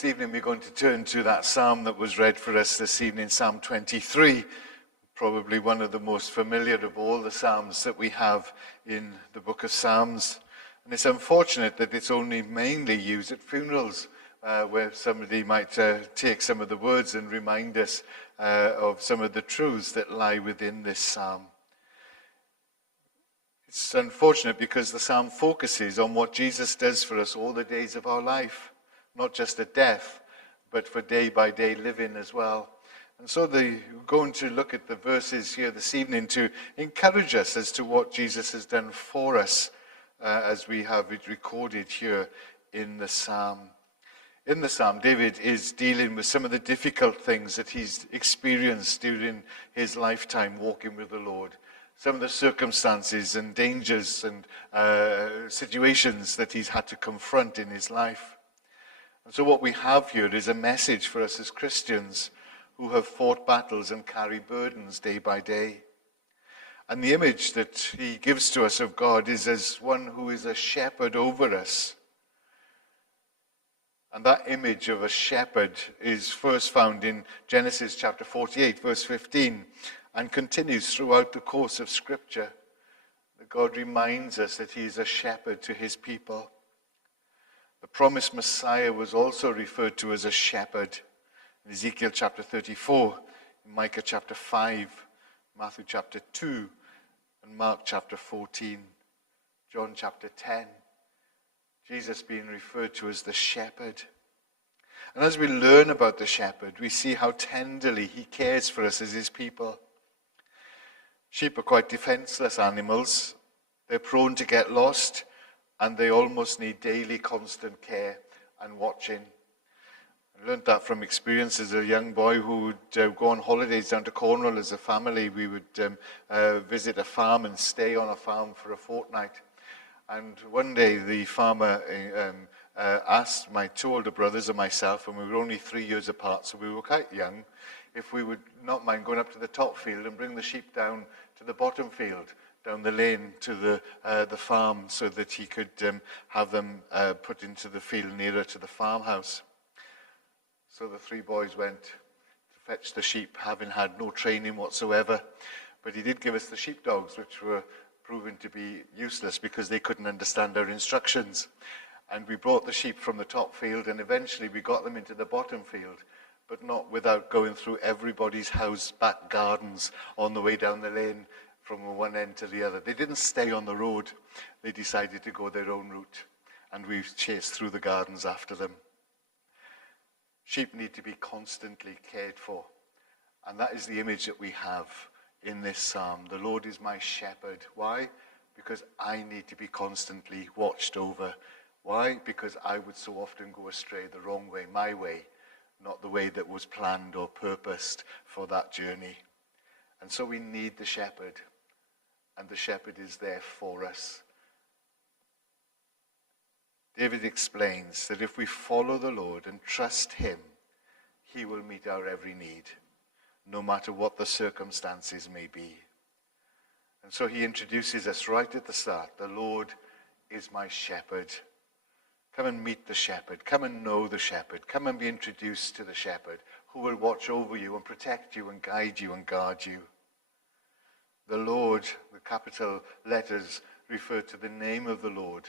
this evening we're going to turn to that psalm that was read for us this evening, Psalm 23, probably one of the most familiar of all the psalms that we have in the book of Psalms. And it's unfortunate that it's only mainly used at funerals, where somebody might take some of the words and remind us of some of the truths that lie within this psalm. It's unfortunate because the psalm focuses on what Jesus does for us all the days of our life, not just at death, but for day-by-day living as well. And so we're going to look at the verses here this evening to encourage us as to what Jesus has done for us, as we have it recorded here in the psalm. In the psalm, David is dealing with some of the difficult things that he's experienced during his lifetime walking with the Lord. Some of the circumstances and dangers and situations that he's had to confront in his life. And so what we have here is a message for us as Christians who have fought battles and carry burdens day by day. And the image that he gives to us of God is as one who is a shepherd over us. And that image of a shepherd is first found in Genesis chapter 48, verse 15. And continues throughout the course of Scripture. That God reminds us that he is a shepherd to his people. The promised Messiah was also referred to as a shepherd in Ezekiel chapter 34, in Micah chapter 5, Matthew chapter 2, and Mark chapter 14, John chapter 10. Jesus being referred to as the shepherd. And as we learn about the shepherd, we see how tenderly he cares for us as his people. Sheep are quite defenseless animals. They're prone to get lost, and they almost need daily constant care and watching. I learned that from experience as a young boy who would go on holidays down to Cornwall as a family. We would visit a farm and stay on a farm for a fortnight. And one day the farmer asked my two older brothers and myself, and we were only 3 years apart, so we were quite young, if we would not mind going up to the top field and bring the sheep down to the bottom field, down the lane to the farm, so that he could have them put into the field nearer to the farmhouse. So the three boys went to fetch the sheep, having had no training whatsoever. But he did give us the sheepdogs, which were proven to be useless because they couldn't understand our instructions. And we brought the sheep from the top field, and eventually we got them into the bottom field, but not without going through everybody's house back gardens on the way down the lane from one end to the other. They didn't stay on the road. They decided to go their own route, and we chased through the gardens after them. Sheep need to be constantly cared for, and that is the image that we have in this psalm. The Lord is my shepherd. Why? Because I need to be constantly watched over. Why? Because I would so often go astray the wrong way, my way, not the way that was planned or purposed for that journey. And so we need the shepherd, and the shepherd is there for us. David explains that if we follow the Lord and trust him, he will meet our every need, no matter what the circumstances may be. And so he introduces us right at the start. The Lord is my shepherd. Come and meet the shepherd. Come and know the shepherd. Come and be introduced to the shepherd who will watch over you and protect you and guide you and guard you. The Lord, the capital letters refer to the name of the Lord.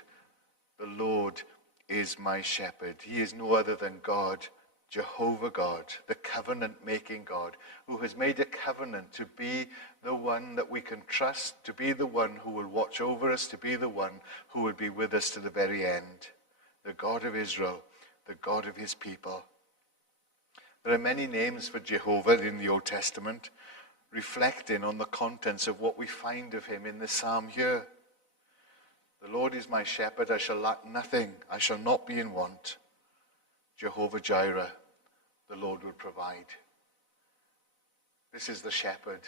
The Lord is my shepherd. He is no other than God, Jehovah God, the covenant-making God, who has made a covenant to be the one that we can trust, to be the one who will watch over us, to be the one who will be with us to the very end. The God of Israel, the God of his people. There are many names for Jehovah in the Old Testament, reflecting on the contents of what we find of him in the psalm here. The Lord is my shepherd, I shall lack nothing, I shall not be in want. Jehovah Jireh, the Lord will provide. This is the shepherd.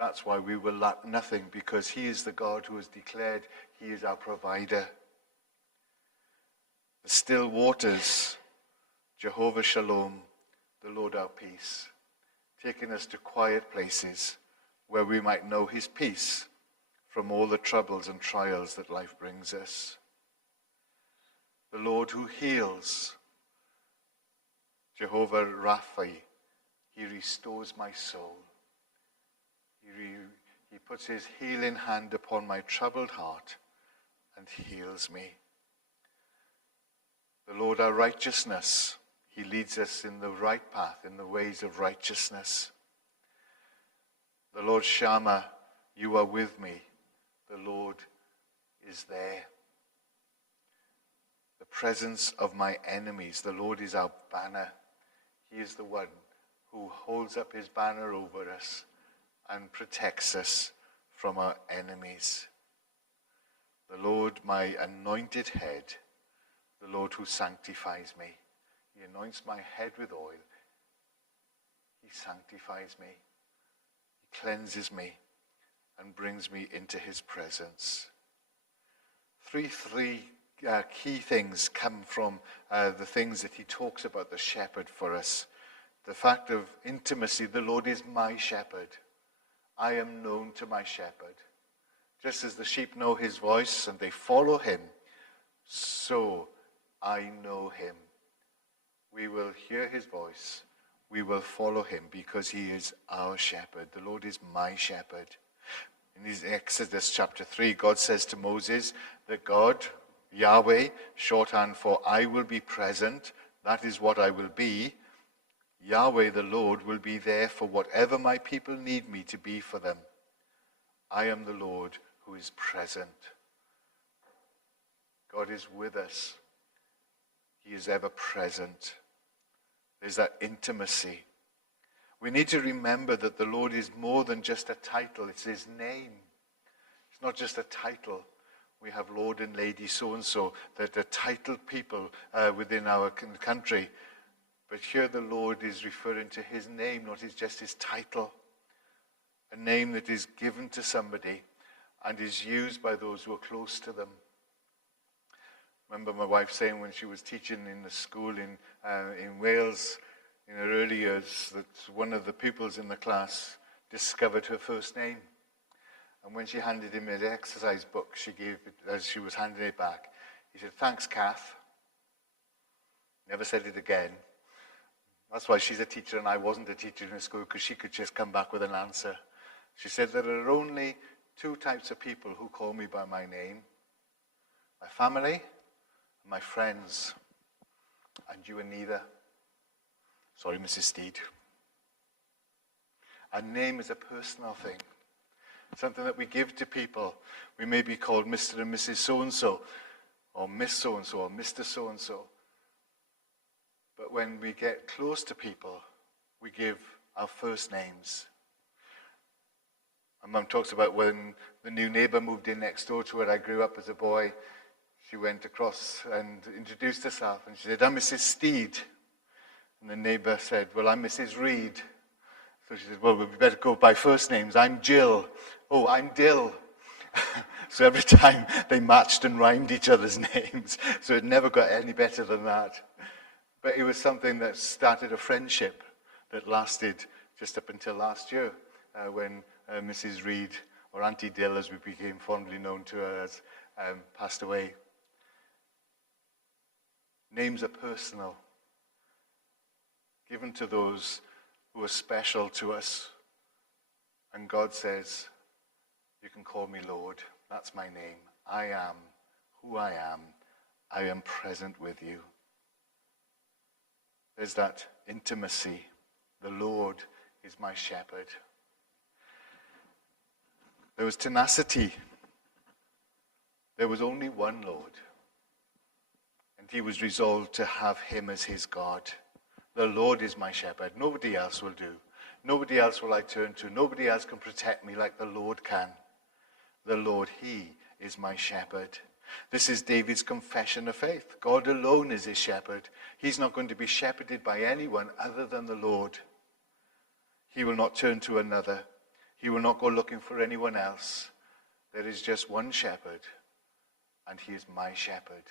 That's why we will lack nothing, because he is the God who has declared he is our provider. The still waters, Jehovah Shalom, the Lord our peace, taking us to quiet places where we might know his peace from all the troubles and trials that life brings us. The Lord who heals, Jehovah Rapha, he restores my soul. He puts his healing hand upon my troubled heart and heals me. The Lord our righteousness, he leads us in the right path, in the ways of righteousness. The Lord Shammah, you are with me. The Lord is there. The presence of my enemies, the Lord is our banner. He is the one who holds up his banner over us and protects us from our enemies. The Lord, my anointed head, the Lord who sanctifies me. He anoints my head with oil. He sanctifies me. He cleanses me and brings me into his presence. Three key things come from the things that he talks about the shepherd for us. The fact of intimacy, the Lord is my shepherd. I am known to my shepherd. Just as the sheep know his voice and they follow him, so I know him. We will hear his voice. We will follow him because he is our shepherd. The Lord is my shepherd. In Exodus chapter 3, God says to Moses that God, Yahweh, shorthand for I will be present, that is what I will be. Yahweh, the Lord, will be there for whatever my people need me to be for them. I am the Lord who is present. God is with us. He is ever present. There's that intimacy. We need to remember that the Lord is more than just a title. It's his name. It's not just a title. We have Lord and Lady so-and-so, that are titled people within our country. But here the Lord is referring to his name, not just his title. A name that is given to somebody and is used by those who are close to them. Remember my wife saying when she was teaching in the school in Wales in her early years that one of the pupils in the class discovered her first name. And when she handed him an exercise book, she gave it, as she was handing it back, he said, "Thanks, Kath." Never said it again. That's why she's a teacher and I wasn't a teacher in school, because she could just come back with an answer. She said, there are only two types of people who call me by my name. My family and my friends. And you are neither. Sorry, Mrs. Steed. A name is a personal thing. Something that we give to people. We may be called Mr. and Mrs. So-and-so, or Miss so-and-so, or Mr. so-and-so. But when we get close to people, we give our first names. My mum talks about when the new neighbour moved in next door to where I grew up as a boy. She went across and introduced herself, and she said, "I'm Mrs. Steed." And the neighbour said, "Well, I'm Mrs. Reed." So she said, "Well, we better go by first names. I'm Jill." "Oh, I'm Dill." So every time they matched and rhymed each other's names. So it never got any better than that. But it was something that started a friendship that lasted just up until last year when Mrs. Reed, or Auntie Dill as we became fondly known to her as, passed away. Names are personal, given to those who are special to us. And God says, you can call me Lord. That's my name. I am who I am. I am present with you. There's that intimacy. The Lord is my shepherd. There was tenacity. There was only one Lord. And he was resolved to have him as his God. The Lord is my shepherd. Nobody else will do. Nobody else will I turn to. Nobody else can protect me like the Lord can. The Lord, he is my shepherd. This is David's confession of faith. God alone is his shepherd. He's not going to be shepherded by anyone other than the Lord. He will not turn to another. He will not go looking for anyone else. There is just one shepherd, and he is my shepherd.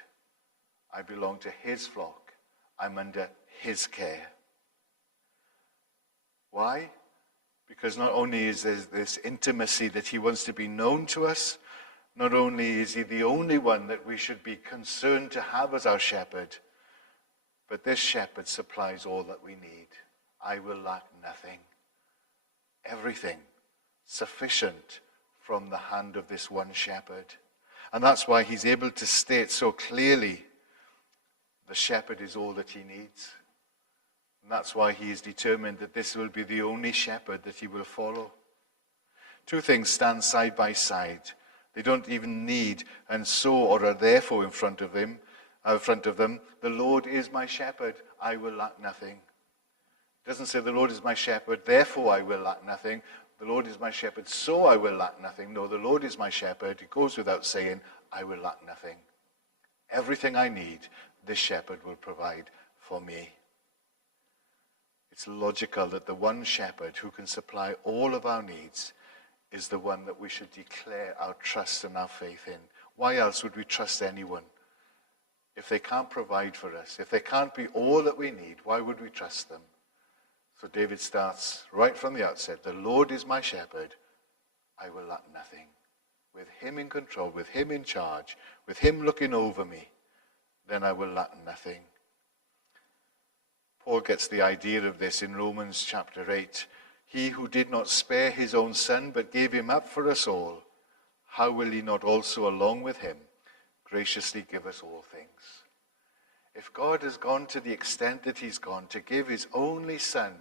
I belong to his flock. I'm under his care. Why? Because not only is there this intimacy that he wants to be known to us, not only is he the only one that we should be concerned to have as our shepherd, But this shepherd supplies all that we need. I will lack nothing. Everything sufficient from the hand of this one shepherd. And that's why he's able to state so clearly, the shepherd is all that he needs. And that's why he is determined that this will be the only shepherd that he will follow. Two things stand side by side. They don't even need and so or are therefore in front of them. The Lord is my shepherd, I will lack nothing. It doesn't say the Lord is my shepherd, therefore I will lack nothing. The Lord is my shepherd, so I will lack nothing. No, the Lord is my shepherd. It goes without saying, I will lack nothing. Everything I need, this shepherd will provide for me. It's logical that the one shepherd who can supply all of our needs is the one that we should declare our trust and our faith in. Why else would we trust anyone? If they can't provide for us, if they can't be all that we need, why would we trust them? So David starts right from the outset, the Lord is my shepherd, I will lack nothing. With him in control, with him in charge, with him looking over me, then I will lack nothing. Paul gets the idea of this in Romans chapter 8. He who did not spare his own son, but gave him up for us all, how will he not also along with him graciously give us all things? If God has gone to the extent that he's gone to give his only son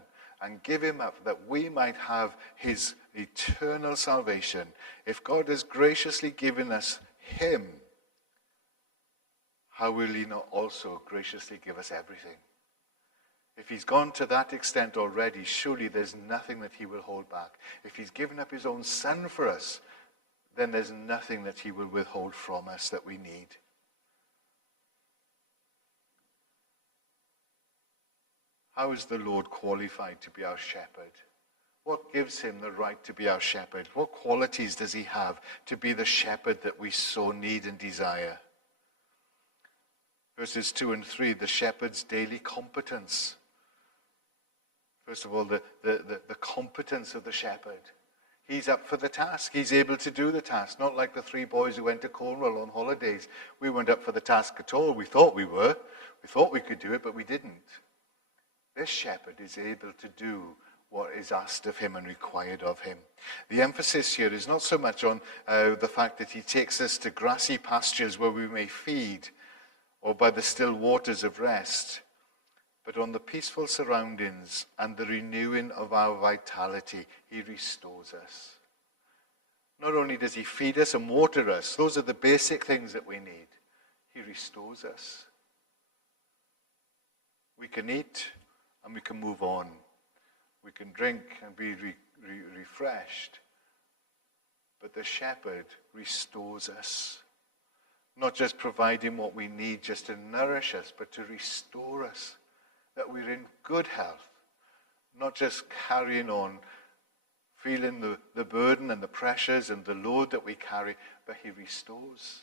and give him up that we might have his eternal salvation, if God has graciously given us him, how will he not also graciously give us everything? If he's gone to that extent already, surely there's nothing that he will hold back. If he's given up his own son for us, then there's nothing that he will withhold from us that we need. How is the Lord qualified to be our shepherd? What gives him the right to be our shepherd? What qualities does he have to be the shepherd that we so need and desire? Verses 2 and 3, the shepherd's daily competence. First of all, the competence of the shepherd. He's up for the task. He's able to do the task. Not like the three boys who went to Cornwall on holidays. We weren't up for the task at all. We thought we were. We thought we could do it, but we didn't. This shepherd is able to do what is asked of him and required of him. The emphasis here is not so much on the fact that he takes us to grassy pastures where we may feed, or by the still waters of rest, but on the peaceful surroundings and the renewing of our vitality, he restores us. Not only does he feed us and water us, those are the basic things that we need. He restores us. We can eat and we can move on. We can drink and be refreshed. But the shepherd restores us. Not just providing what we need just to nourish us, but to restore us. That we're in good health. Not just carrying on, feeling the burden and the pressures and the load that we carry, but he restores.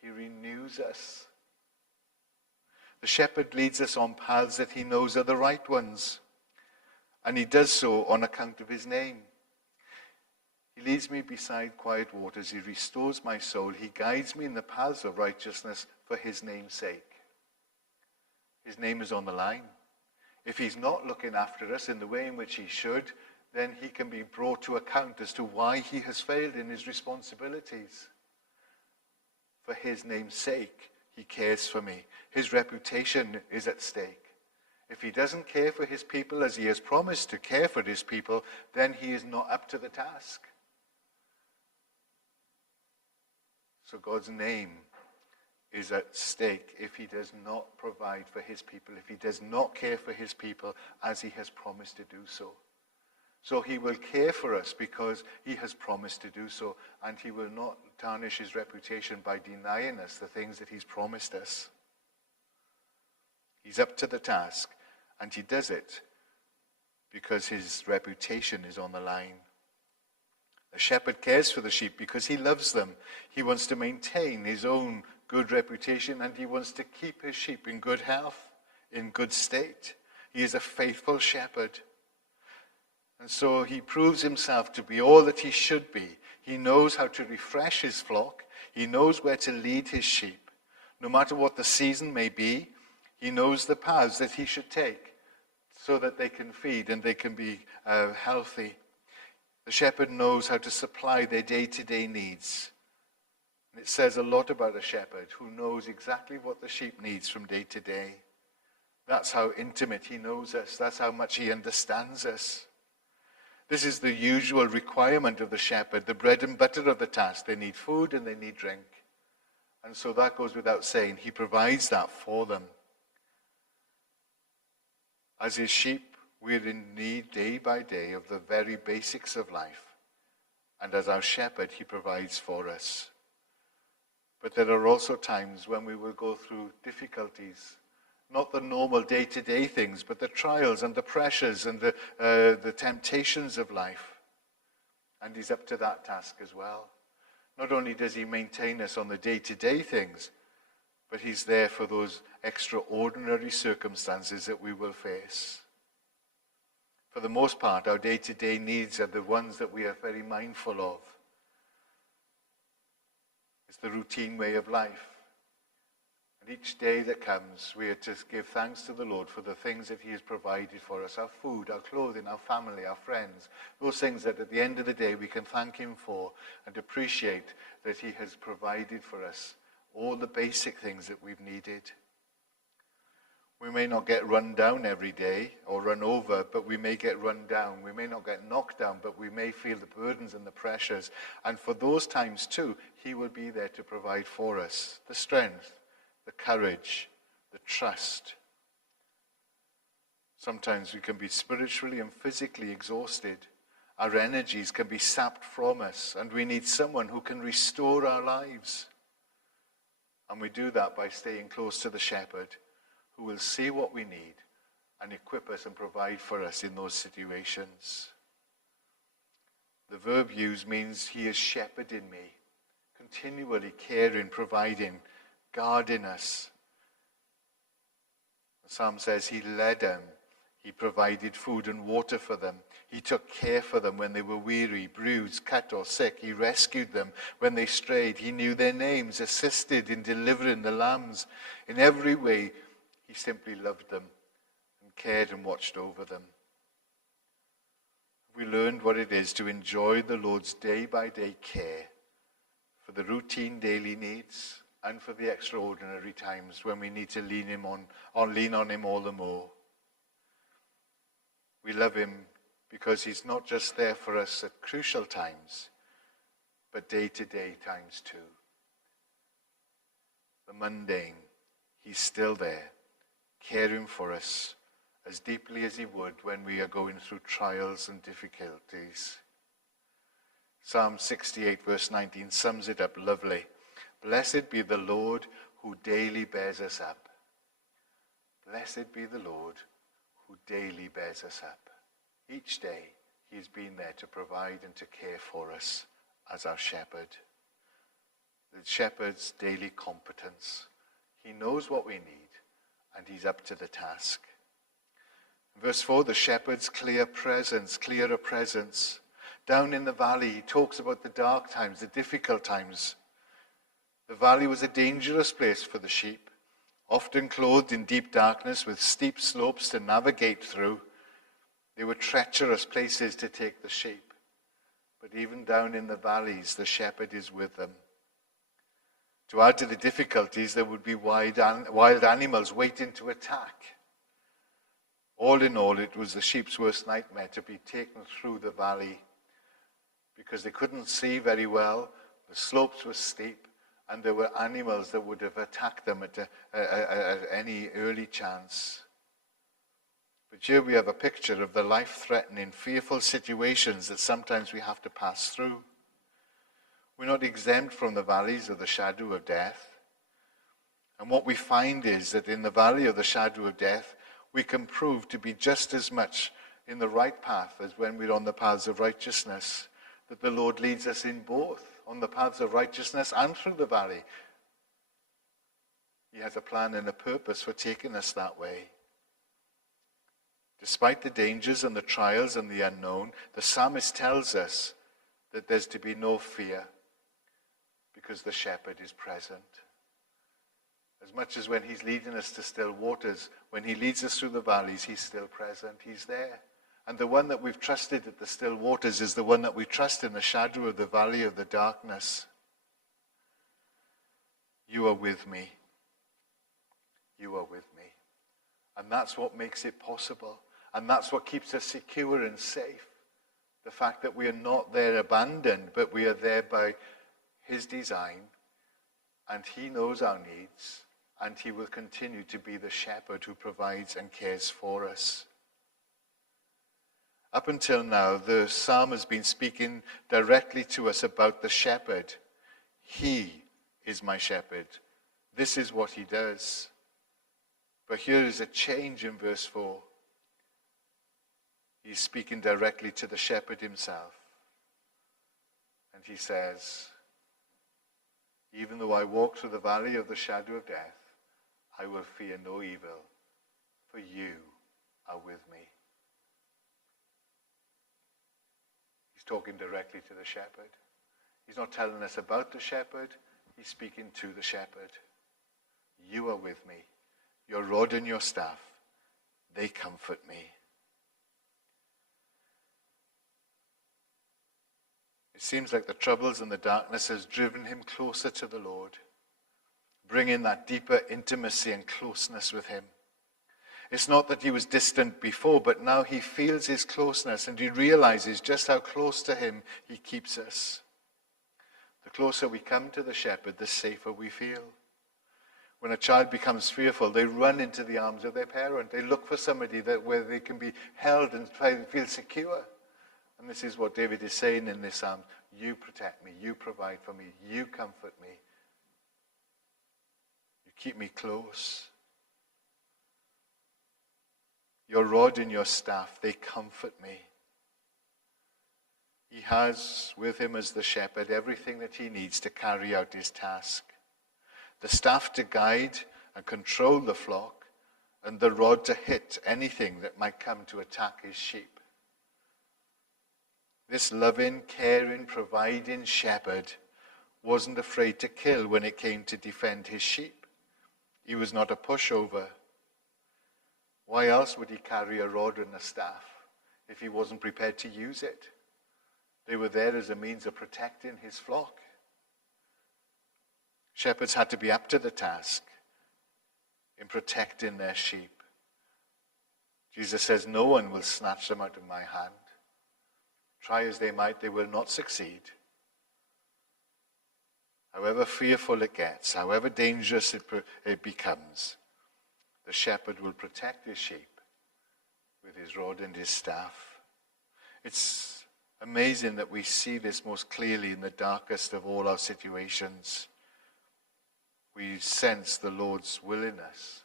He renews us. The shepherd leads us on paths that he knows are the right ones. And he does so on account of his name. He leads me beside quiet waters. He restores my soul. He guides me in the paths of righteousness for his name's sake. His name is on the line. If he's not looking after us in the way in which he should, then he can be brought to account as to why he has failed in his responsibilities. For his name's sake, he cares for me. His reputation is at stake. If he doesn't care for his people as he has promised to care for his people, then he is not up to the task. So God's name is at stake if he does not provide for his people, if he does not care for his people as he has promised to do so. So he will care for us because he has promised to do so, and he will not tarnish his reputation by denying us the things that he's promised us. He's up to the task, and he does it because his reputation is on the line. The shepherd cares for the sheep because he loves them. He wants to maintain his own good reputation, and he wants to keep his sheep in good health, in good state. He is a faithful shepherd. And so he proves himself to be all that he should be. He knows how to refresh his flock. He knows where to lead his sheep. No matter what the season may be, He knows the paths that he should take so that they can feed and they can be healthy. The shepherd knows how to supply their day-to-day needs. And it says a lot about a shepherd who knows exactly what the sheep needs from day to day. That's how intimate he knows us. That's how much he understands us. This is the usual requirement of the shepherd, the bread and butter of the task. They need food and they need drink. And so that goes without saying. He provides that for them. As his sheep, we're in need day by day of the very basics of life. And as our shepherd, he provides for us. But there are also times when we will go through difficulties. Not the normal day-to-day things, but the trials and the pressures and the temptations of life. And he's up to that task as well. Not only does he maintain us on the day-to-day things, but he's there for those extraordinary circumstances that we will face. For the most part, our day-to-day needs are the ones that we are very mindful of. It's the routine way of life. And each day that comes, we are to give thanks to the Lord for the things that he has provided for us, our food, our clothing, our family, our friends, those things that at the end of the day we can thank him for and appreciate that he has provided for us all the basic things that we've needed. We may not get run down every day or run over, but we may get run down. We may not get knocked down, but we may feel the burdens and the pressures. And for those times too, he will be there to provide for us the strength, the courage, the trust. Sometimes we can be spiritually and physically exhausted. Our energies can be sapped from us, and we need someone who can restore our lives. And we do that by staying close to the shepherd, who will see what we need and equip us and provide for us in those situations. The verb used means he is shepherding me, continually caring, providing, guarding us. The psalm says he led them. He provided food and water for them. He took care for them when they were weary, bruised, cut, or sick. He rescued them when they strayed. He knew their names, assisted in delivering the lambs. In every way, he simply loved them and cared and watched over them. We learned what it is to enjoy the Lord's day-by-day care for the routine daily needs and for the extraordinary times when we need to lean on him all the more. We love him because he's not just there for us at crucial times, but day-to-day times too. The mundane, he's still there, caring for us as deeply as he would when we are going through trials and difficulties. Psalm 68 verse 19 sums it up lovely. Blessed be the Lord who daily bears us up. Blessed be the Lord who daily bears us up. Each day he's been there to provide and to care for us as our shepherd. The shepherd's daily competence. He knows what we need and he's up to the task. Verse 4, the shepherd's clearer presence. Down in the valley, he talks about the dark times, the difficult times. The valley was a dangerous place for the sheep, often clothed in deep darkness with steep slopes to navigate through. They were treacherous places to take the sheep. But even down in the valleys, the shepherd is with them. To add to the difficulties, there would be wild animals waiting to attack. All in all, it was the sheep's worst nightmare to be taken through the valley because they couldn't see very well, the slopes were steep, and there were animals that would have attacked them at any early chance. But here we have a picture of the life-threatening, fearful situations that sometimes we have to pass through. We're not exempt from the valleys of the shadow of death. And what we find is that in the valley of the shadow of death, we can prove to be just as much in the right path as when we're on the paths of righteousness, that the Lord leads us in both, on the paths of righteousness and through the valley. He has a plan and a purpose for taking us that way. Despite the dangers and the trials and the unknown, the psalmist tells us that there's to be no fear because the shepherd is present. As much as when he's leading us to still waters, when he leads us through the valleys, he's still present. He's there. And the one that we've trusted at the still waters is the one that we trust in the shadow of the valley of the darkness. You are with me. You are with me. And that's what makes it possible. And that's what keeps us secure and safe. The fact that we are not there abandoned, but we are there by his design. And he knows our needs. And he will continue to be the shepherd who provides and cares for us. Up until now, the psalm has been speaking directly to us about the shepherd. He is my shepherd. This is what he does. But here is a change in verse 4. He's speaking directly to the shepherd himself. And he says, even though I walk through the valley of the shadow of death, I will fear no evil, for you are with me. He's talking directly to the shepherd. He's not telling us about the shepherd. He's speaking to the shepherd. You are with me. Your rod and your staff, they comfort me. It seems like the troubles and the darkness has driven him closer to the Lord, bringing that deeper intimacy and closeness with him. It's not that he was distant before, but now he feels his closeness and he realizes just how close to him he keeps us. The closer we come to the shepherd, the safer we feel. When a child becomes fearful, they run into the arms of their parent. They look for somebody where they can be held and try and feel secure. And this is what David is saying in this psalm. You protect me. You provide for me. You comfort me. You keep me close. Your rod and your staff, they comfort me. He has with him as the shepherd everything that he needs to carry out his task. The staff to guide and control the flock, and the rod to hit anything that might come to attack his sheep. This loving, caring, providing shepherd wasn't afraid to kill when it came to defend his sheep. He was not a pushover. Why else would he carry a rod and a staff if he wasn't prepared to use it? They were there as a means of protecting his flock. Shepherds had to be up to the task in protecting their sheep. Jesus says, no one will snatch them out of my hand. Try as they might, they will not succeed. However fearful it gets, however dangerous it becomes, the shepherd will protect his sheep with his rod and his staff. It's amazing that we see this most clearly in the darkest of all our situations. We sense the Lord's willingness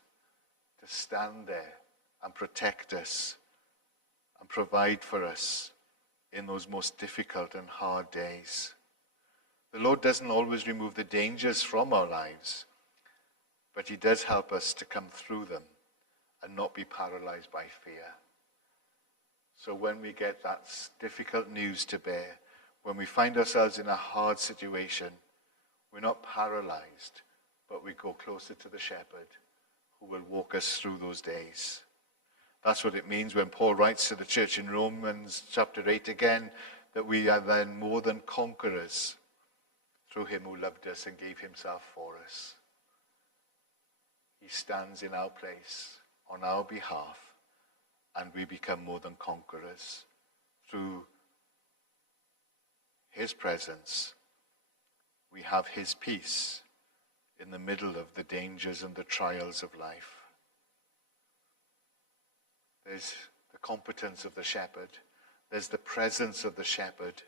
to stand there and protect us and provide for us in those most difficult and hard days. The Lord doesn't always remove the dangers from our lives, but he does help us to come through them and not be paralyzed by fear. So when we get that difficult news to bear, when we find ourselves in a hard situation, we're not paralyzed, but we go closer to the shepherd who will walk us through those days. That's what it means when Paul writes to the church in Romans chapter 8 again, that we are then more than conquerors through him who loved us and gave himself for us. He stands in our place on our behalf, and we become more than conquerors through his presence. We have his peace in the middle of the dangers and the trials of life. There's the competence of the shepherd. There's the presence of the shepherd.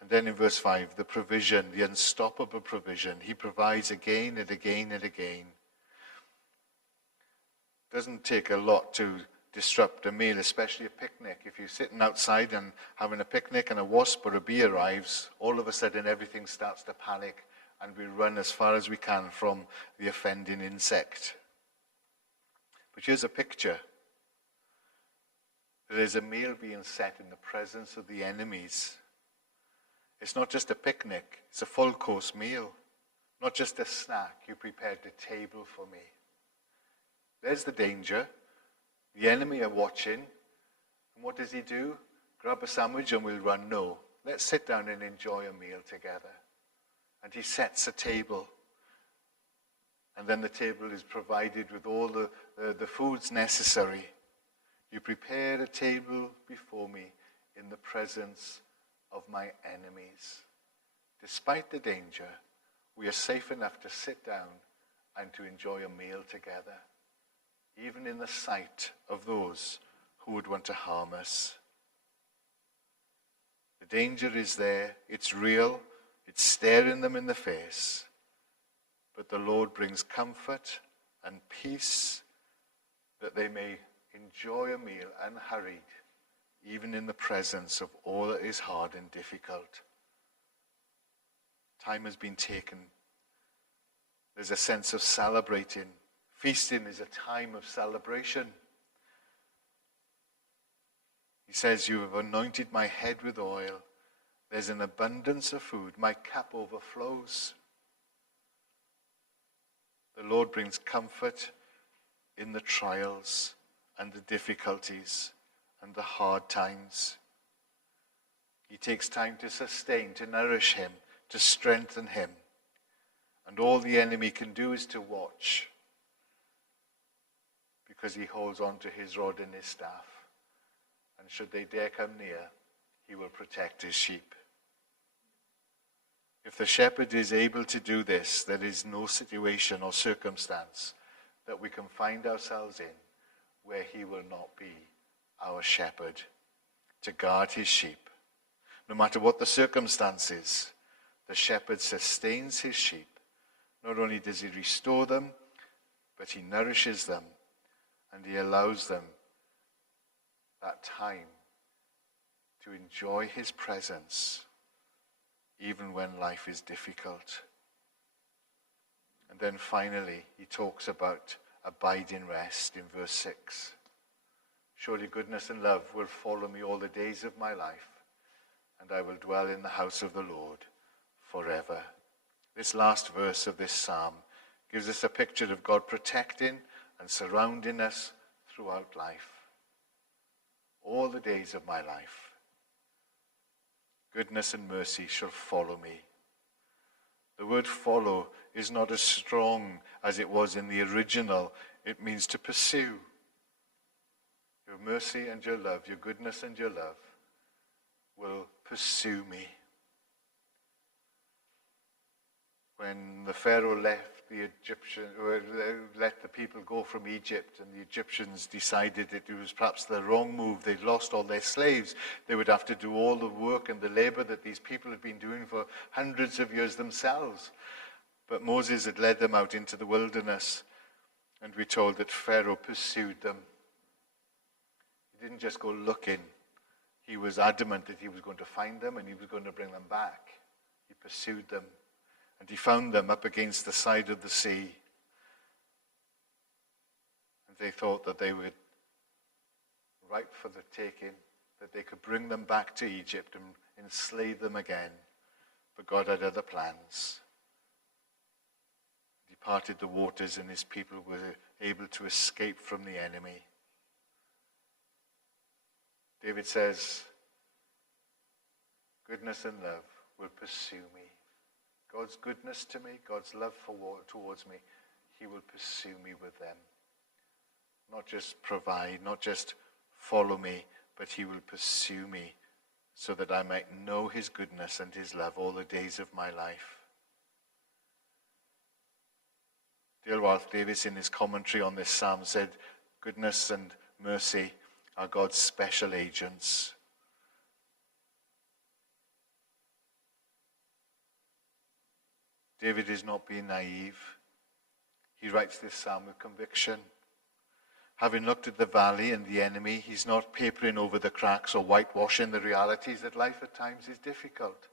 And then in verse 5, the provision, the unstoppable provision. He provides again and again and again. It doesn't take a lot to disrupt a meal, especially a picnic. If you're sitting outside and having a picnic and a wasp or a bee arrives, all of a sudden everything starts to panic and we run as far as we can from the offending insect. But here's a picture. There is a meal being set in the presence of the enemies. It's not just a picnic, it's a full course meal. Not just a snack, you prepared a table for me. There's the danger. The enemy are watching. And what does he do? Grab a sandwich and we'll run. No, let's sit down and enjoy a meal together. And he sets a table. And then the table is provided with all the foods necessary. You prepared a table before me in the presence of my enemies. Despite the danger, we are safe enough to sit down and to enjoy a meal together, even in the sight of those who would want to harm us. The danger is there, it's real, it's staring them in the face, but the Lord brings comfort and peace that they may enjoy a meal unhurried, even in the presence of all that is hard and difficult. Time has been taken. There's a sense of celebrating. Feasting is a time of celebration. He says, you have anointed my head with oil. There's an abundance of food. My cup overflows. The Lord brings comfort in the trials and the difficulties and the hard times. He takes time to sustain, to nourish him, to strengthen him. And all the enemy can do is to watch, because he holds on to his rod and his staff. And should they dare come near, he will protect his sheep. If the shepherd is able to do this, there is no situation or circumstance that we can find ourselves in where he will not be our shepherd to guard his sheep. No matter what the circumstances, the shepherd sustains his sheep. Not only does he restore them, but he nourishes them and he allows them that time to enjoy his presence even when life is difficult. And then finally, he talks about abiding rest in verse 6. Surely goodness and love will follow me all the days of my life, and I will dwell in the house of the Lord forever. This last verse of this psalm gives us a picture of God protecting and surrounding us throughout life. All the days of my life, goodness and mercy shall follow me. The word follow is not as strong as it was in the original. It means to pursue. Your mercy and your love, your goodness and your love will pursue me. When the Pharaoh left the Egyptian, or let the people go from Egypt, and the Egyptians decided that it was perhaps the wrong move. They'd lost all their slaves. They would have to do all the work and the labor that these people had been doing for hundreds of years themselves. But Moses had led them out into the wilderness, and we're told that Pharaoh pursued them. He didn't just go looking. He was adamant that he was going to find them and he was going to bring them back. He pursued them. And he found them up against the side of the sea. And they thought that they were ripe for the taking, that they could bring them back to Egypt and enslave them again. But God had other plans. He parted the waters and his people were able to escape from the enemy. David says, goodness and love will pursue me. God's goodness to me, God's love towards me, he will pursue me with them. Not just provide, not just follow me, but he will pursue me so that I might know his goodness and his love all the days of my life. Dale Ralph Davis, in his commentary on this psalm, said, goodness and mercy are God's special agents. David is not being naive. He writes this psalm with conviction. Having looked at the valley and the enemy, he's not papering over the cracks or whitewashing the realities that life at times is difficult.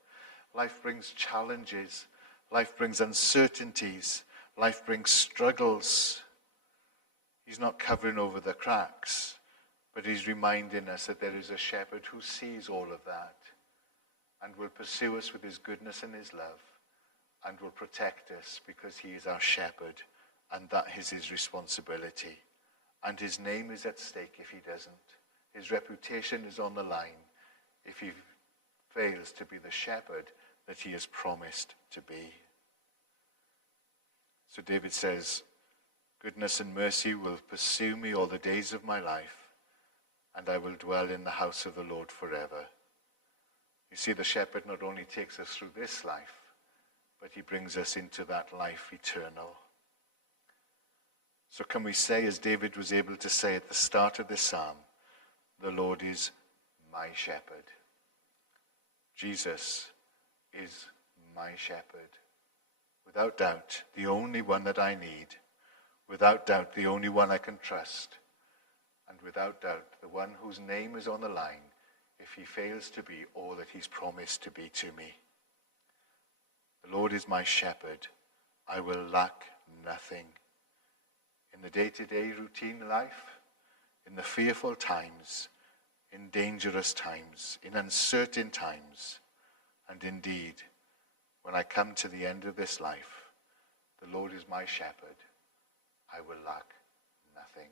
Life brings challenges. Life brings uncertainties. Life brings struggles. He's not covering over the cracks, but he's reminding us that there is a shepherd who sees all of that and will pursue us with his goodness and his love and will protect us because he is our shepherd, and that is his responsibility. And his name is at stake if he doesn't. His reputation is on the line if he fails to be the shepherd that he has promised to be. So David says, goodness and mercy will pursue me all the days of my life, and I will dwell in the house of the Lord forever. You see, the shepherd not only takes us through this life, but he brings us into that life eternal. So can we say, as David was able to say at the start of this psalm, the Lord is my shepherd. Jesus is my shepherd. Without doubt, the only one that I need. Without doubt, the only one I can trust. And without doubt, the one whose name is on the line if he fails to be all that he's promised to be to me. The Lord is my shepherd. I will lack nothing. In the day-to-day routine life, in the fearful times, in dangerous times, in uncertain times, and indeed, when I come to the end of this life, the Lord is my shepherd. I will lack nothing.